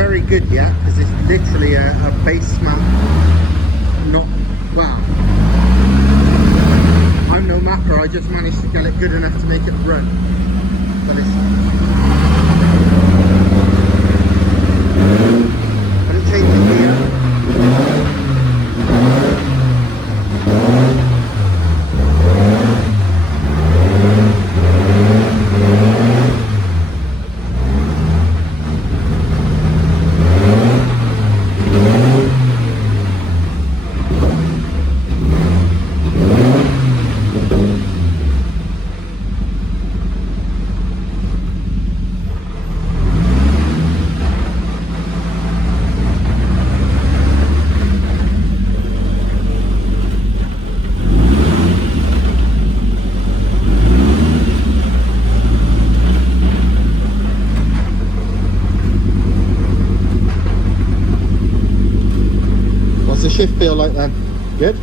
very good yet, because it's literally a base mount. Not, wow. I'm no mapper, I just managed to get it good enough to make it run. But it's... When it changes gear... What's the shift feel like then? Good?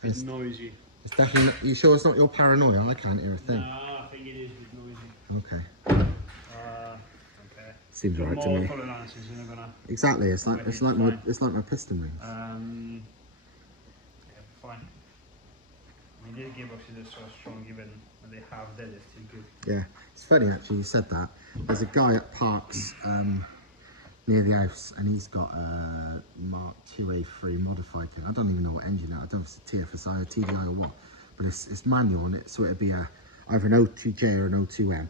It's noisy. It's definitely. You sure it's not your paranoia? I can't hear a thing. No, I think it is a bit noisy. Okay. Okay. Seems right to me. Tolerances, you're not gonna... Exactly. It's like my piston rings. Yeah, fine. I mean, the gearboxes are so strong, even when they have dead, they're still good. Yeah, it's funny actually. You said that. There's a guy at Parks near the house, and he's got a Mark 2A3 modified thing. I don't even know what engine it is. I don't know if it's a TFSI or TDI or what, but it's manual on it, so it'd be either an O2J or an O2M.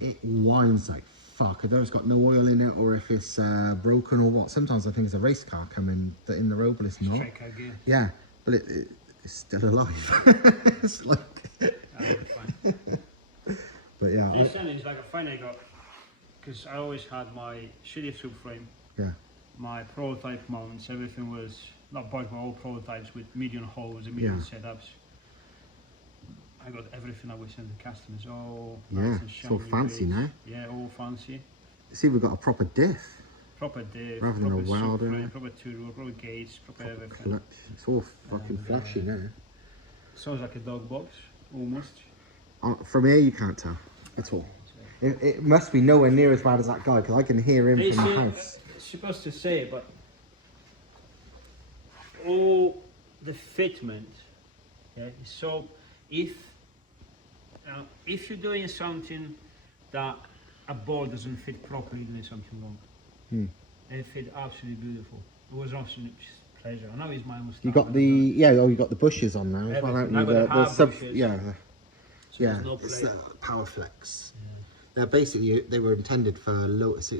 It whines like fuck. I don't know if it's got no oil in it or if it's broken or what. Sometimes I think it's a race car coming in the road, but it's not. Straight car gear. Yeah, but it's still alive. It's like. Fine. But yeah. This engine is like a fine I got, because I always had my shitty subframe. Yeah. My prototype mounts, everything was not bought my old prototypes with medium holes and medium setups. I got everything I was send to customers. All nice and it's all shiny fancy bits. now. Yeah, all fancy. See, we've got a proper diff. Proper diff, Rather than a proper welder. subframe, proper two-door, proper gates, proper everything. Clutch. It's all fucking flashy now. Sounds like a dog box, almost. From here, you can't tell at all. It must be nowhere near as bad as that guy, because I can hear him from the house. Supposed to say, but all the fitment, yeah. So if you're doing something that a board doesn't fit properly, you're doing something wrong. It fit absolutely beautiful. It was absolute pleasure. I know it's my mistake. You got the you got the bushes on now as well, haven't you? The sub, bushes. yeah, So yeah. no It's play. Power Flex. They're basically they were intended for Lotus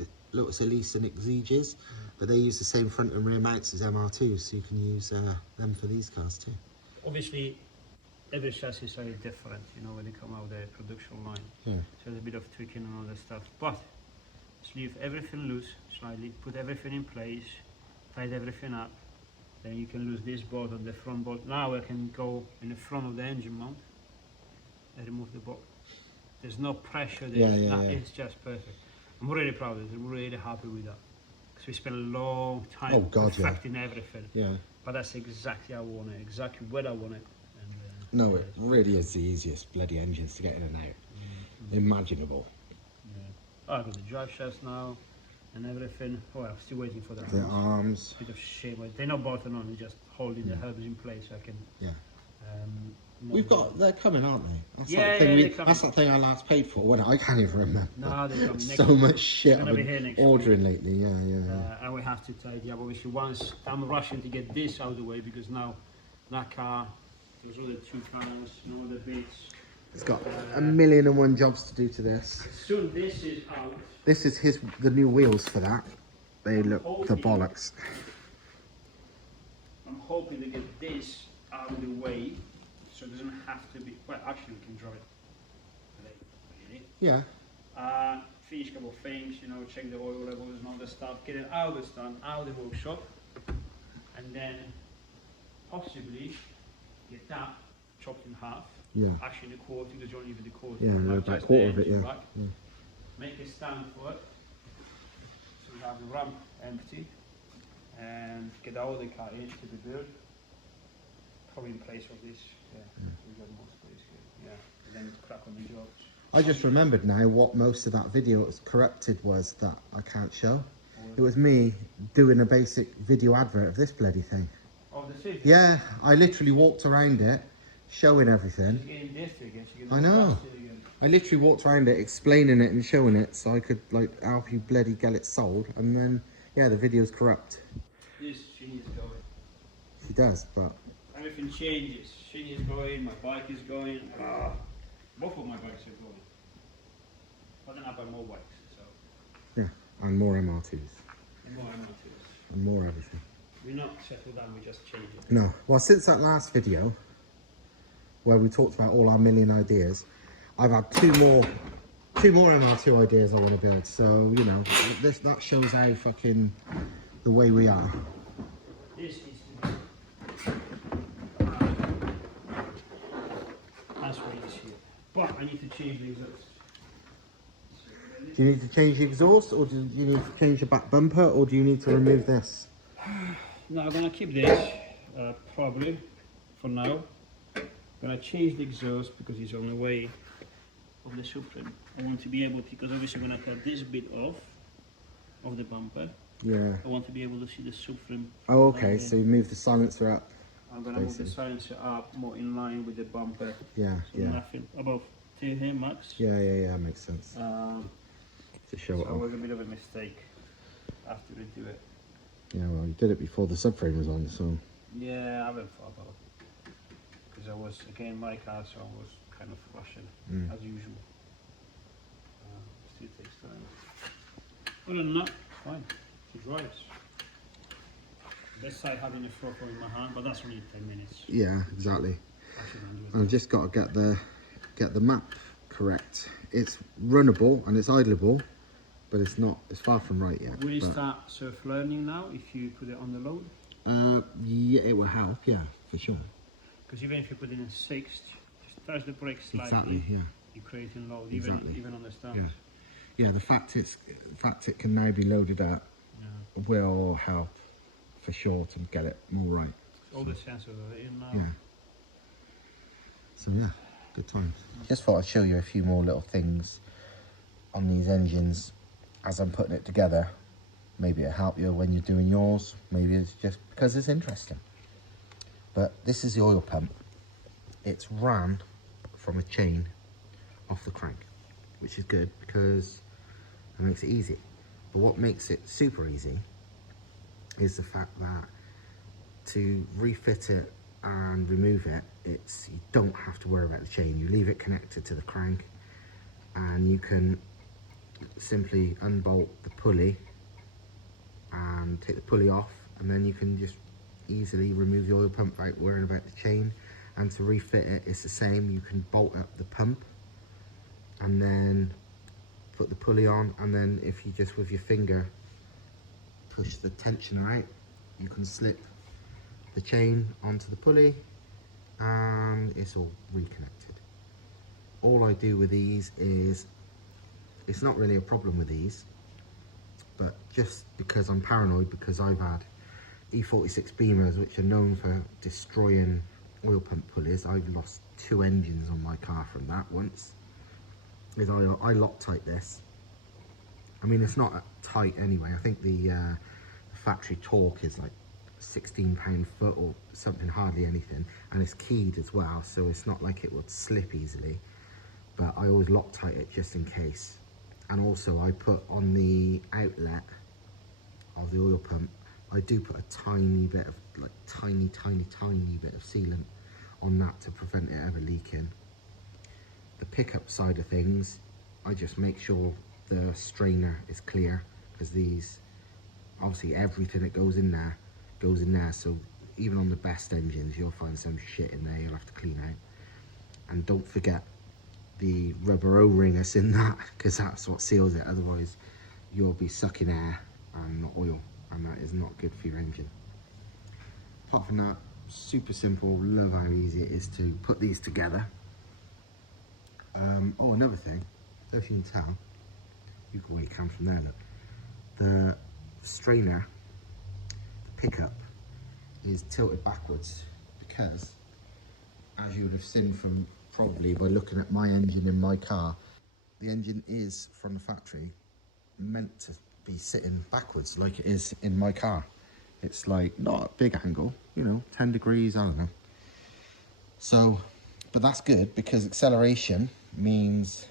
Elise and Exiges, but they use the same front and rear mounts as MR2, so you can use them for these cars too. Obviously, every chassis is very different, you know, when they come out the production line. Yeah. So there's a bit of tweaking and all that stuff. But just leave everything loose slightly, put everything in place, tight everything up. Then you can lose this bolt on the front bolt. Now I can go in the front of the engine mount and remove the bolt. There's no pressure there. It's just perfect. I'm really proud of it. I'm really happy with that. Because we spent a long time perfecting everything. Yeah. But that's exactly how I want it, exactly where I want it. And, no, it really is the easiest bloody engines to get in and out. Imaginable. I got the drive shafts now and everything. Well, I'm still waiting for the The arms. Bit of shame. They're not bolted on, they're just holding the hubs in place so I can... Yeah. They're coming, aren't they? That's that's that thing I last paid for. What I can't even remember. No, they're coming. So much shit I've been ordering week. lately. Yeah. And we have to tidy up. Obviously, once I'm rushing to get this out of the way because now that car, those other two cars, and all the bits. It's got a million and one jobs to do to this. Soon this is out. This is the new wheels for that. They look the bollocks. I'm hoping to get this out of the way. So it doesn't have to be, well actually we can draw it. Yeah. Finish finish a couple of things, you know, check the oil levels and all the stuff, get it out of the stand, out of the workshop, and then possibly get that chopped in half. Yeah. Actually, the quarter, because you only need the quarter. Yeah, no, like about just quarter the of it, engine yeah. back. Make a stand for it. So we have the ramp empty, and get all the car into the build. Probably in place of this. Yeah, we've got more space here. Yeah, and then crack on the jobs. I just remembered now what most of that video was corrupted was that I can't show. It was me doing a basic video advert of this bloody thing. Oh, the safety? Yeah, I literally walked around it, showing everything. She's getting dirty again. She's I know. I literally walked around it, explaining it and showing it, so I could like help you bloody get it sold. And then, yeah, the video's corrupt. This, she is going. She does, but Everything changes. She is going, my bike is going. Both of my bikes are going. But then I buy more bikes, so. yeah, and more MR2s. And more MR2s. And more everything. We're not settled down, we just change it. No, well, since that last video, where we talked about all our million ideas, I've had two more MR2 ideas I want to build. So, you know, that shows how fucking the way we are. This needs to be. That's what it is here. But I need to change the exhaust. Do you need to change the exhaust, or do you need to change the back bumper, or do you need to remove this? No, I'm gonna keep this, probably, for now. I'm gonna change the exhaust because it's on the way of the subframe. I want to be able to, because obviously I'm gonna cut this bit off of the bumper. Yeah. I want to be able to see the subframe. Oh, okay, so you move the silencer up. I'm gonna move the silencer up more in line with the bumper. Yeah, So yeah. nothing above 2 here max. Yeah, makes sense. To show So it it off. was a bit of a mistake. I have to redo it. Yeah, well, you did it before the subframe was on, so. Yeah, I haven't thought about it. Because I was, again, my car, so I was kind of rushing, as usual. Still takes time. Other than that, fine. It drives. Best side having a throttle in my hand, but that's only 10 minutes. Yeah, exactly. I shouldn't do it. I've just got to get the map correct. It's runnable and it's idleable, but it's not. It's far from right yet. Will you start self-learning now if you put it on the load? Yeah, it will help. Yeah, for sure. Because even if you put it in 6th, just touch the brake slightly. Exactly. Yeah. You're creating load, Exactly. even on the start. Yeah. Yeah. The fact it can now be loaded up will help for sure to get it more right. All the sensors are in now. Yeah. So yeah, good times. Just thought I'd show you a few more little things on these engines as I'm putting it together. Maybe it'll help you when you're doing yours. Maybe it's just because it's interesting. But this is the oil pump. It's ran from a chain off the crank, which is good because it makes it easy. But what makes it super easy is the fact that to refit it and remove it, you don't have to worry about the chain. You leave it connected to the crank and you can simply unbolt the pulley and take the pulley off, and then you can just easily remove the oil pump without worrying about the chain. And to refit it, it's the same. You can bolt up the pump and then put the pulley on, and then if you just with your finger push the tensioner out, you can slip the chain onto the pulley and it's all reconnected. All I do with these is, it's not really a problem with these, but just because I'm paranoid, because I've had E46 Beamers which are known for destroying oil pump pulleys. I've lost 2 engines on my car from that once. Is I Loctite this. I mean, it's not tight anyway. I think the factory torque is like 16 pound-foot or something, hardly anything, and it's keyed as well, so it's not like it would slip easily. But I always Loctite it just in case. And also I put on the outlet of the oil pump, I do put a tiny bit of, like tiny bit of sealant on that to prevent it ever leaking. The pickup side of things, I just make sure the strainer is clear, because these, obviously everything that goes in there, so even on the best engines you'll find some shit in there you'll have to clean out. And don't forget the rubber O-ring that's in that, because that's what seals it. Otherwise you'll be sucking air and not oil, and that is not good for your engine. Apart from that, super simple. Love how easy it is to put these together. Oh, another thing, if you can tell, you can where you can from there, look, the strainer, the pickup, is tilted backwards because, as you would have seen from probably by looking at my engine in my car, the engine is from the factory meant to be sitting backwards like it is in my car. It's like not a big angle, you know, 10 degrees, I don't know. So, but that's good because acceleration means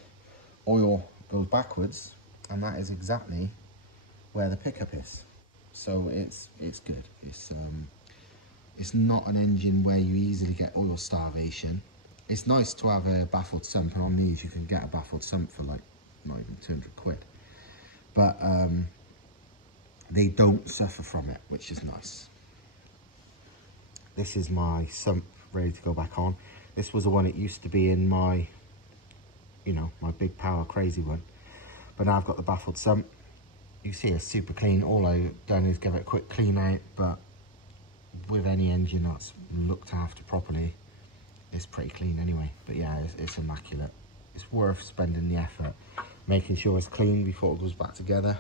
oil goes backwards, and that is exactly where the pickup is. So it's good. It's not an engine where you easily get oil starvation. It's nice to have a baffled sump, and on these you can get a baffled sump for like not even 200 quid. But they don't suffer from it, which is nice. This is my sump ready to go back on. This was the one it used to be in my, you know, my big power crazy one. But now I've got the baffled sump. You see it's super clean. All I've done is give it a quick clean out, but with any engine that's looked after properly, it's pretty clean anyway. But yeah, it's immaculate. It's worth spending the effort making sure it's clean before it goes back together.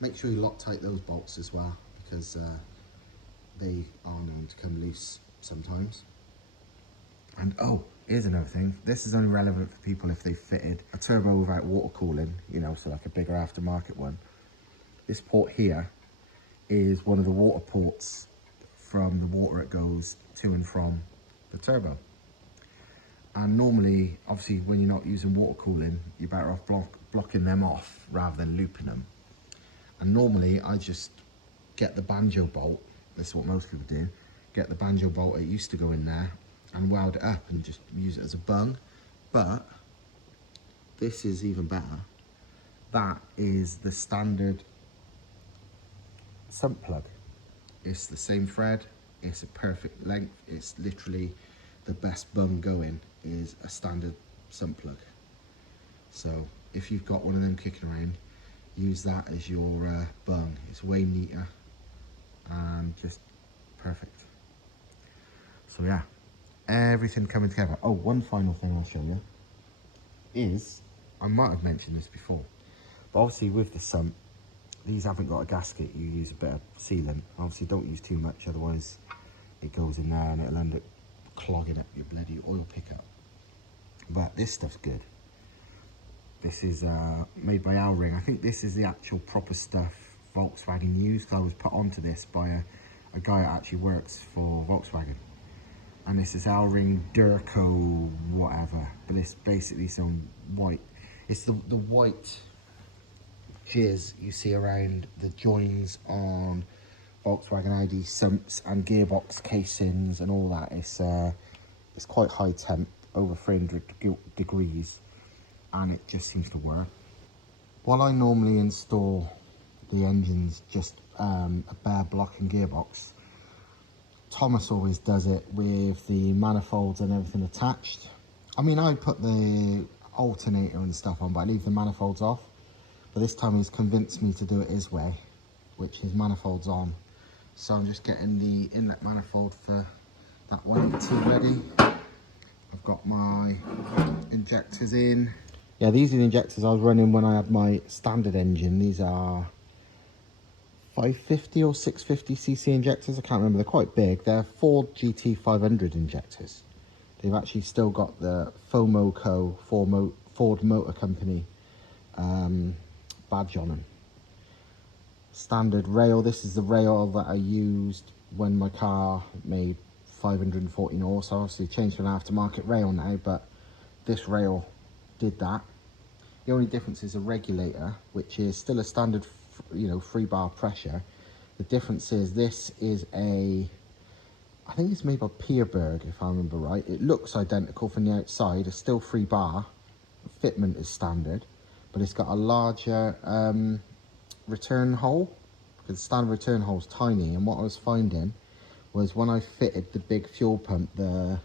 Make sure you Loctite those bolts as well, because they are known to come loose sometimes. And oh, here's another thing. This is only relevant for people if they fitted a turbo without water cooling, you know, so like a bigger aftermarket one. This port here is one of the water ports from the water it goes to and from the turbo. And normally, obviously, when you're not using water cooling, you're better off blocking them off rather than looping them. And normally, I just get the banjo bolt. This is what most people do. Get the banjo bolt, it used to go in there, and weld it up and just use it as a bung. But this is even better. That is the standard sump plug. It's the same thread, it's a perfect length, it's literally the best bung going is a standard sump plug. So if you've got one of them kicking around, use that as your bung. It's way neater and just perfect. So yeah, everything coming together. Oh, one final thing I'll show you is, I might have mentioned this before, but obviously with the sump, these haven't got a gasket. You use a bit of sealant. Obviously don't use too much, otherwise it goes in there and it'll end up clogging up your bloody oil pickup. But this stuff's good. This is made by L-Ring. I think this is the actual proper stuff Volkswagen use, because I was put onto this by a guy that actually works for Volkswagen. And this is L-Ring Durco whatever, but it's basically some white. It's the white jizz you see around the joins on Volkswagen Audi sumps and gearbox casings and all that. It's quite high temp, over 300 degrees, and it just seems to work. While I normally install the engines just a bare block and gearbox, Thomas always does it with the manifolds and everything attached. I mean, I put the alternator and stuff on, but I leave the manifolds off. But this time he's convinced me to do it his way, which is manifolds on. So I'm just getting the inlet manifold for that 180 ready. I've got my injectors in. Yeah, these are the injectors I was running when I had my standard engine. These are 550 or 650cc injectors, I can't remember, they're quite big. They're Ford GT500 injectors. They've actually still got the FOMOCO, Ford Motor Company badge on them. Standard rail, this is the rail that I used when my car made 540 knots. So obviously changed to an aftermarket rail now, but this rail did that. The only difference is a regulator, which is still a standard, you know, 3-bar pressure. The difference is this is I think it's made by Pierberg, if I remember right. It looks identical from the outside. It's still 3-bar. Fitment is standard, but it's got a larger return hole, because the standard return hole is tiny. And what I was finding was when I fitted the big fuel pump, the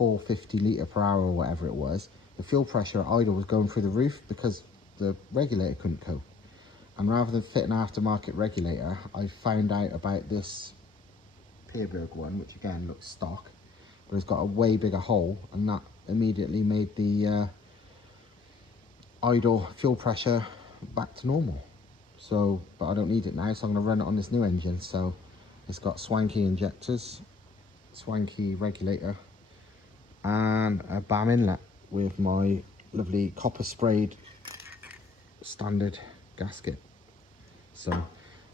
450 litre per hour or whatever it was, the fuel pressure at idle was going through the roof because the regulator couldn't cope. And rather than fit an aftermarket regulator, I found out about this Peerberg one, which again looks stock, but it's got a way bigger hole, and that immediately made the idle fuel pressure back to normal. So, but I don't need it now, so I'm going to run it on this new engine. So it's got swanky injectors, swanky regulator, and a BAM inlet with my lovely copper sprayed standard gasket. So I'm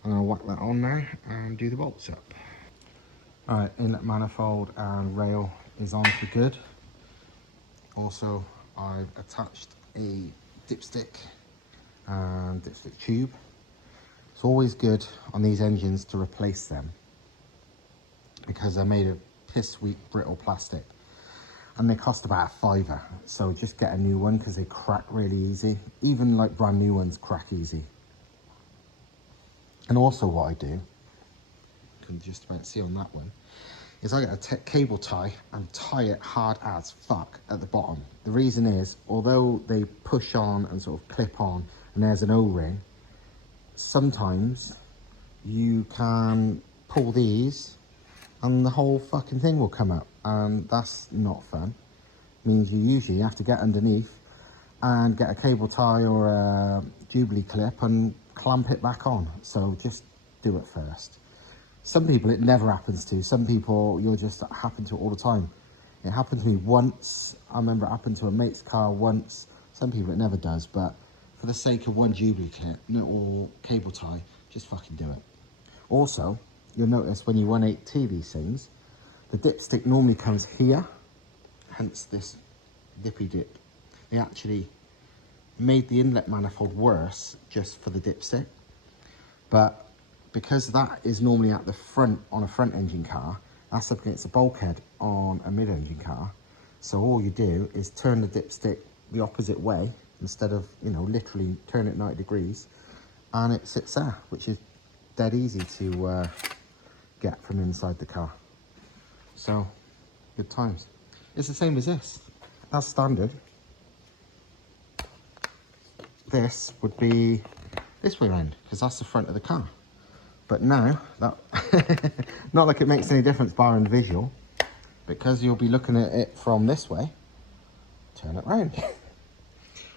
going to whack that on now and do the bolts up. Alright, inlet manifold and rail is on for good. Also, I've attached a dipstick and dipstick tube. It's always good on these engines to replace them because they're made of piss weak brittle plastic and they cost about a £5. So just get a new one because they crack really easy. Even like brand new ones crack easy. And also what I do, you can just about see on that one, is I get a cable tie and tie it hard as fuck at the bottom. The reason is, although they push on and sort of clip on and there's an O-ring, sometimes you can pull these and the whole fucking thing will come up, and that's not fun. It means you usually have to get underneath and get a cable tie or a Jubilee clip and clamp it back on. So just do it first. Some people it never happens to. Some people you'll just happen to it all the time. It happened to me once. I remember it happened to a mate's car once. Some people it never does, but for the sake of one Jubilee clip or cable tie, just fucking do it. Also, you'll notice when you 180T these things, the dipstick normally comes here, hence this dippy dip. They actually made the inlet manifold worse just for the dipstick, but because that is normally at the front on a front engine car, that's up against a bulkhead on a mid engine car. So all you do is turn the dipstick the opposite way instead of, you know, literally turn it 90 degrees, and it sits there, which is dead easy to get from inside the car. So good times. It's the same as this. That's standard. This would be this way round because that's the front of the car. But now that not like it makes any difference barring visual, because you'll be looking at it from this way. Turn it round.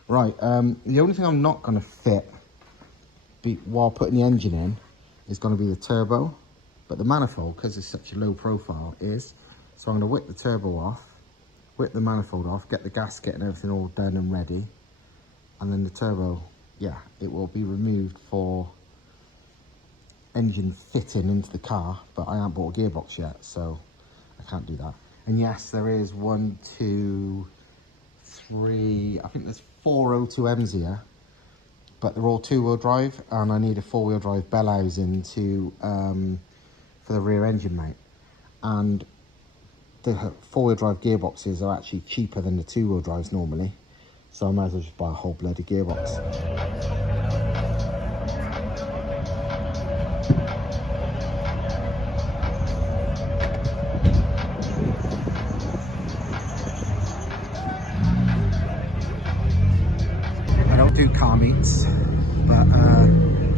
Right, the only thing I'm not going to fit while putting the engine in is going to be the turbo, but the manifold, because it's such a low profile, is. So I'm going to whip the turbo off, whip the manifold off, get the gasket and everything all done and ready, and then the turbo, yeah, it will be removed for engine fitting into the car, but I haven't bought a gearbox yet, so I can't do that. And yes, there is 1, 2, 3, I think there's 4 O2Ms here, but they're all 2-wheel drive, and I need a 4-wheel drive bell housing to for the rear engine mount. And the 4-wheel drive gearboxes are actually cheaper than the 2-wheel drives normally, so I might as well just buy a whole bloody gearbox. I don't do car meets, but I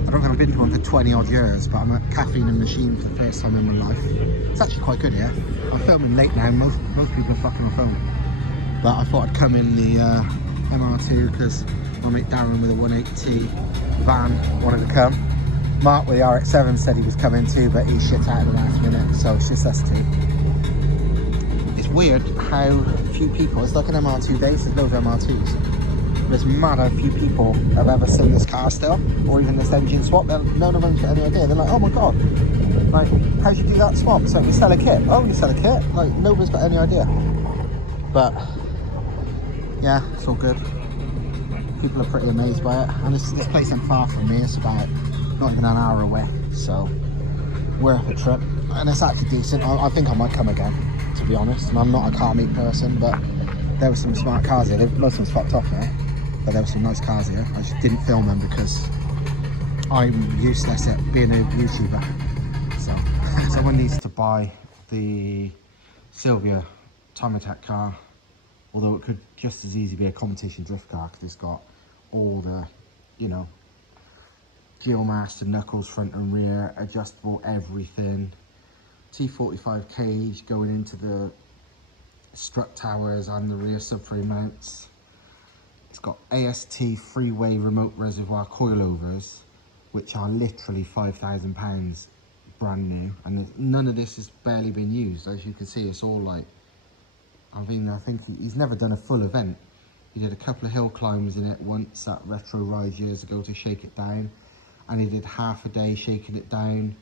don't think I've been to one for 20 odd years, but I'm at Caffiene And Machine for the first time in my life. It's actually quite good here. I'm filming late now, most people are fucking on phone. But I thought I'd come in the MR2 because my mate Darren with a 180 van wanted to come. Mark with the RX-7 said he was coming too, but he shit out at the last minute, so it's just us two. It's weird how few people, it's like an MR2 base, there's loads of MR2s. There's mad how few people have ever seen this car still, or even this engine swap. None of them got any idea. They're like, oh my god, like, how'd you do that swap? So we sell a kit. Oh, you sell a kit? Like, nobody's got any idea. But yeah, it's all good. People are pretty amazed by it, and this place ain't far from me. It's about not even an hour away, so worth a trip. And it's actually decent. I think I might come again, to be honest. And I'm not a car meet person, but there were some smart cars here. Most of them's fucked off here, but there were some nice cars here. I just didn't film them because I'm useless at being a YouTuber. So someone needs to buy the Silvia Time Attack car, although it could just as easily be a competition drift car because it's got all the, you know, Geomaster knuckles front and rear, adjustable everything, T45 cage going into the strut towers and the rear subframe mounts. It's got AST freeway remote reservoir coilovers, which are literally £5,000 brand new, and none of this has barely been used. As you can see, it's all like, I think he's never done a full event. He did a couple of hill climbs in it once at Retro Ride years ago to shake it down, and he did half a day shaking it down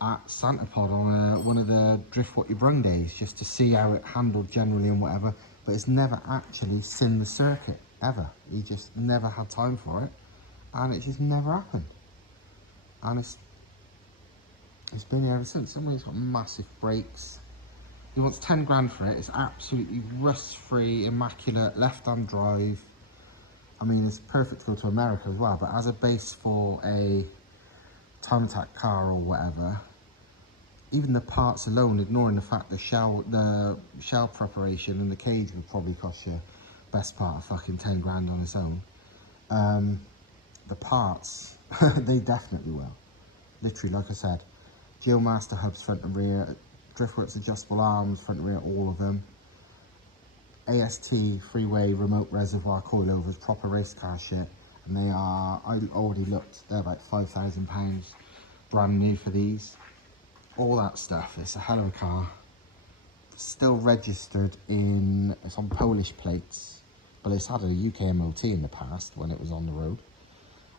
at Santa Pod on one of the Drift What You Brung days, just to see how it handled generally and whatever, but it's never actually seen the circuit, ever. He just never had time for it, and it just never happened. And it's been here ever since. Somebody's got massive brakes. He wants 10 grand for it. It's absolutely rust-free, immaculate, left-hand drive. I mean, it's perfect to go to America as well, but as a base for a Time Attack car or whatever, even the parts alone, ignoring the fact the shell preparation and the cage would probably cost you best part of fucking 10 grand on its own. The parts, they definitely will. Literally, like I said, Geomaster hubs front and rear, Driftworks adjustable arms front and rear, all of them. AST freeway remote reservoir coilovers, proper race car shit, and they are, I already looked, they're about £5,000 brand new for these. All that stuff. It's a hell of a car. Still registered in, it's on Polish plates, but it's had a UK MOT in the past when it was on the road,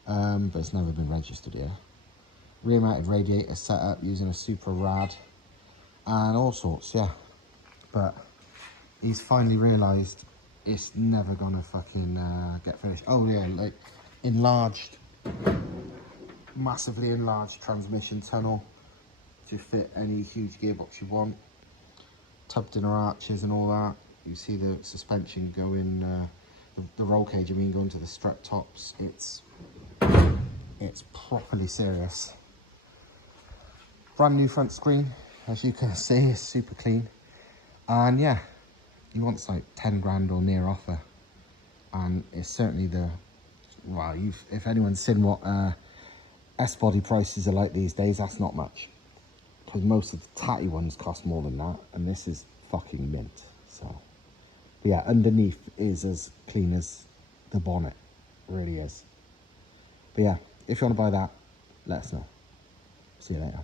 but it's never been registered here. Rear mounted radiator setup using a super rad and all sorts, yeah. But he's finally realised it's never gonna fucking get finished. Oh yeah, like enlarged, massively enlarged transmission tunnel to fit any huge gearbox you want. Tubbed inner arches and all that. You see the suspension going, the roll cage, I mean, going to the strut tops. It's properly serious. Brand new front screen, as you can see, it's super clean. And yeah, he wants like 10 grand or near offer. And it's certainly the, well, if anyone's seen what S-body prices are like these days, that's not much. Because most of the tatty ones cost more than that, and this is fucking mint. So, but yeah, underneath is as clean as the bonnet, it really is. But yeah, if you want to buy that, let us know. See you later.